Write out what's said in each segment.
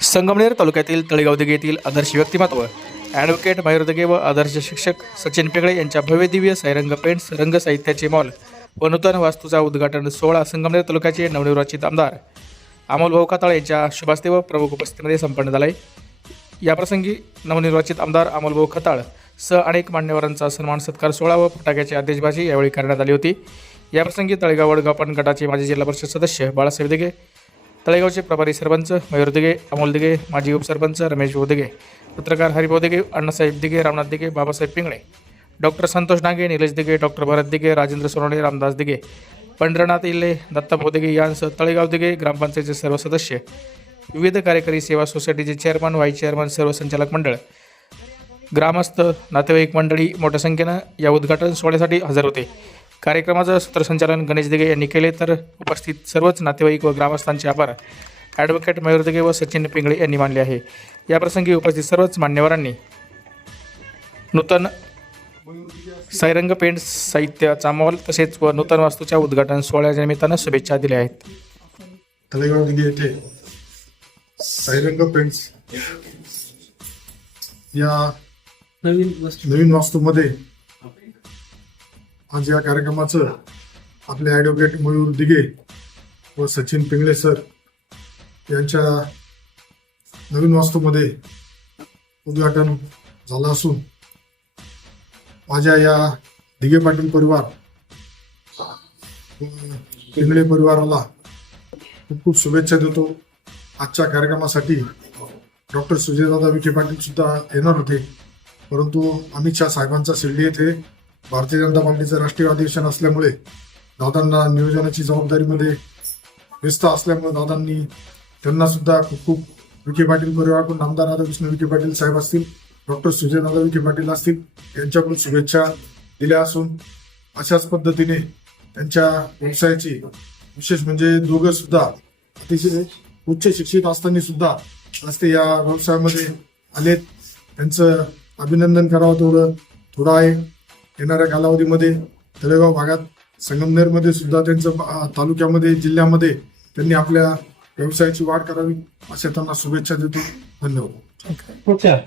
संगमनेर तालुक्यातील तळेगाव दिगे येथील आदर्श व्यक्तिमत्व ॲडव्होकेट मयूर दगे व आदर्श शिक्षक सचिन पेगळे यांच्या भव्य दिव्य साईरंग पेंट्स रंग साहित्याचे मॉल व नूतन वास्तूचा उद्घाटन सोहळा संगमनेर तालुक्याचे नवनिर्वाचित आमदार अमोल भाऊ काताळ यांच्या शुभास्ते व प्रमुख उपस्थितीमध्ये संपन्न झाला आहे याप्रसंगी नवनिर्वाचित आमदार अमोलभाऊ खताळ सह अनेक मान्यवरांचा सन्मान सत्कार सोहळा व फटाक्याची आदेशबाजी यावेळी करण्यात आली होती. याप्रसंगी तळेगाव वडगावपण गटाचे माजी जिल्हा परिषद सदस्य बाळासाहेब दिघे तळेगावचे प्रभारी सरपंच मयूर दिघे अमोल दिघे माजी उपसरपंच रमेश भाऊ दिघे पत्रकार हरिभाऊ दिघे अण्णासाहेब दिघे रामनाथ दिघे बाबासाहेब पिंगळे डॉक्टर संतोष नागे निलेश दिघे डॉक्टर भरत दिघे राजेंद्र सोनवणे रामदास दिघे पंढरनाथ इल्ले दत्ता दिघे यांसह तळेगाव दिघे ग्रामपंचायतचे सर्व सदस्य विविध कार्यकारी सेवा सोसायटीचे चेअरमन व्हाईस चेअरमन सर्व संचालक मंडळ ग्रामस्थ नातेवाईक मंडळी मोठ्या संख्येनं या उद्घाटन सोहळ्यासाठी हजर होते. कार्यक्रमाचं सूत्रसंचालन गणेश दिघे यांनी केले. तर उपस्थित सर्वच नातेवाईक व ग्रामस्थांचे आभार. ॲडव्होकेट मयूर दिघे व सचिन पिंगळे यांनी मानले आहे. याप्रसंगी उपस्थित सर्वच मान्यवरांनी नूतन सायरंग पेंट साहित्याचा मॉल तसेच व नूतन वास्तूच्या उद्घाटन सोहळ्याच्या निमित्तानं शुभेच्छा दिल्या आहेत. तळेगाव दिघे येथे साईरंग पेंट्स या नवीन वस्तू. नवीन वास्तूमध्ये आज या कार्यक्रमाचं आपले ॲडव्होकेट मयूर दिघे व सचिन पिंगळे सर यांच्या नवीन वास्तूमध्ये उद्घाटन झालं असून माझ्या या दिघे पाटील परिवार पिंगळे परिवाराला खूप खूप शुभेच्छा देतो. आजच्या कार्यक्रमासाठी डॉक्टर सुजयदादा विखे पाटील सुद्धा येणार होते. परंतु अमित शाह साहेबांचा शिर्डी येथे भारतीय जनता पार्टीचं राष्ट्रीय अधिवेशन असल्यामुळे दादांना नियोजनाची जबाबदारीमध्ये व्यस्त असल्यामुळे दादांनी त्यांना सुद्धा खूप खूप विखे पाटील परिवाराकडून आमदार राधाकृष्ण विखे पाटील साहेब असतील डॉक्टर सुजयदादा विखे पाटील असतील यांच्याकडून शुभेच्छा दिल्या असून अशाच पद्धतीने त्यांच्या व्यवसायाची विशेष म्हणजे दोघं सुद्धा अतिशय उच्च शिक्षित असताना सुद्धा आज ते या व्यवसायामध्ये आलेत. त्यांचं अभिनंदन करावं तेवढं थोडं आहे. येणाऱ्या कालावधीमध्ये तळेगाव भागात संगमनेरमध्ये सुद्धा त्यांचं तालुक्यामध्ये जिल्ह्यामध्ये त्यांनी आपल्या व्यवसायाची वाढ करावी असे त्यांना शुभेच्छा देतो. धन्यवाद. पुढच्या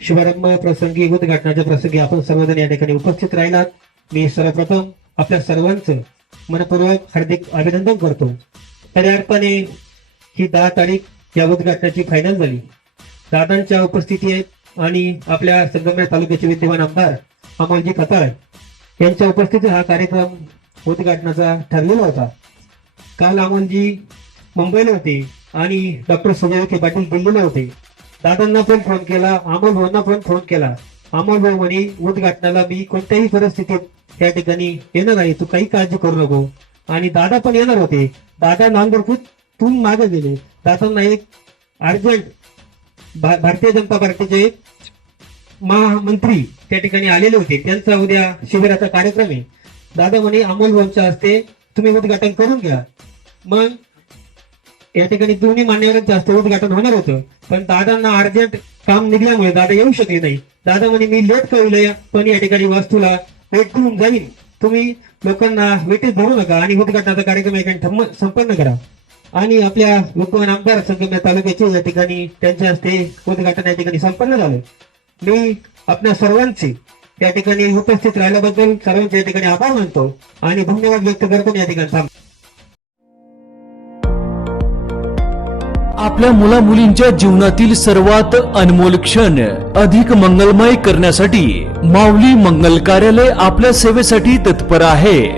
शुभारंभ प्रसंगी उद्घाटनाच्या प्रसंगी आपण सर्वजण या ठिकाणी उपस्थित राहिलात. मी सर्वप्रथम आपल्या सर्वांचं मनपूर्वक हार्दिक अभिनंदन करतो. खऱ्या अर्थाने ही दहा तारीख या उद्घाटनाची फायनल झाली. दादांच्या उपस्थितीत आणि आपल्या संगमनेर तालुक्याचे विद्यमान आमदार अमोलजी कताळ यांच्या उपस्थितीत हा कार्यक्रम उद्घाटनाचा ठरलेला होता. काल अमोलजी मुंबईला होते आणि डॉक्टर सुजय विखे पाटील दिल्लीला होते. दादांना पण फोन केला अमोल भाऊंना पण फोन केला. अमोल भाऊ म्हणे उद्घाटनाला मी कोणत्याही परिस्थितीत त्या ठिकाणी येणार आहे तू काही काळजी करू नको. आणि दादा पण येणार होते. दादा नांदूरपूर तून मागे गेले. दादांना एक अर्जंट भारतीय जनता पार्टीचे महामंत्री त्या ठिकाणी आलेले होते. त्यांचा उद्या शिबिराचा कार्यक्रम आहे. दादा म्हणे अमोल भाऊंच्या हस्ते तुम्ही उद्घाटन करून घ्या. मग या ठिकाणी दोन्ही मान्यवरांच्या हस्ते उद्घाटन होणार होतं. पण दादांना अर्जंट काम निघल्यामुळे दादा येऊ शकले नाही. दादा म्हणे मी लेट कळलंय पण या ठिकाणी वास्तूला भेट करून जाईल तुम्ही लोकांना वेटीत धरू नका आणि उद्घाटनाचा कार्यक्रम या ठिकाणी संपन्न करा. आणि आपल्या विद्यमान आमदार संगमनेर तालुक्याचे या ठिकाणी त्यांच्या हस्ते उद्घाटन या ठिकाणी संपन्न झालं. मी आपल्या सर्वांचे या ठिकाणी उपस्थित राहिल्याबद्दल सर्वांचे या ठिकाणी आभार मानतो आणि धन्यवाद व्यक्त करतो या ठिकाणी थांबतो. आपल्या मुला मुलींच्या जीवनातील सर्वात अनमोल क्षण अधिक मंगलमय करण्यासाठी माऊली मंगल कार्यालय आपल्या सेवेसाठी तत्पर आहे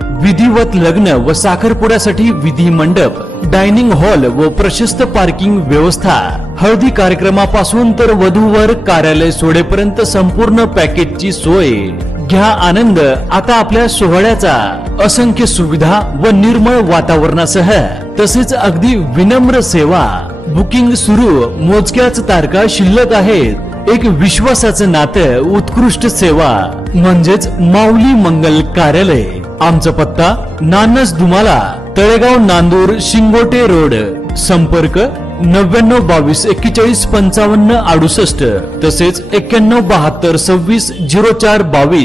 विधिवत लग्न व साखरपुड्यासाठी विधी मंडप डायनिंग हॉल व प्रशस्त पार्किंग व्यवस्था. हळदी कार्यक्रमापासून तर वधूवर कार्यालय सोडेपर्यंत संपूर्ण पॅकेजची सोय. घ्या आनंद आता आपल्या सोहळ्याचा. असंख्य सुविधा व निर्मळ वातावरणासह. तसेच अगदी विनम्र सेवा. बुकिंग सुरू मोजक्याच तारखा शिल्लक आहेत. एक विश्वासाचं नातं उत्कृष्ट सेवा. म्हणजेच माऊली मंगल कार्यालय. आमचा पत्ता नानस दुमाला तळेगाव नांदूर शिंगोटे रोड. संपर्क नव्याण्णव बावीस एक्केचाळीस पंचावन्न अडुसष्ट. तसेच एक्क्याण्णव बहात्तर सव्वीस झिरो चार बावीस.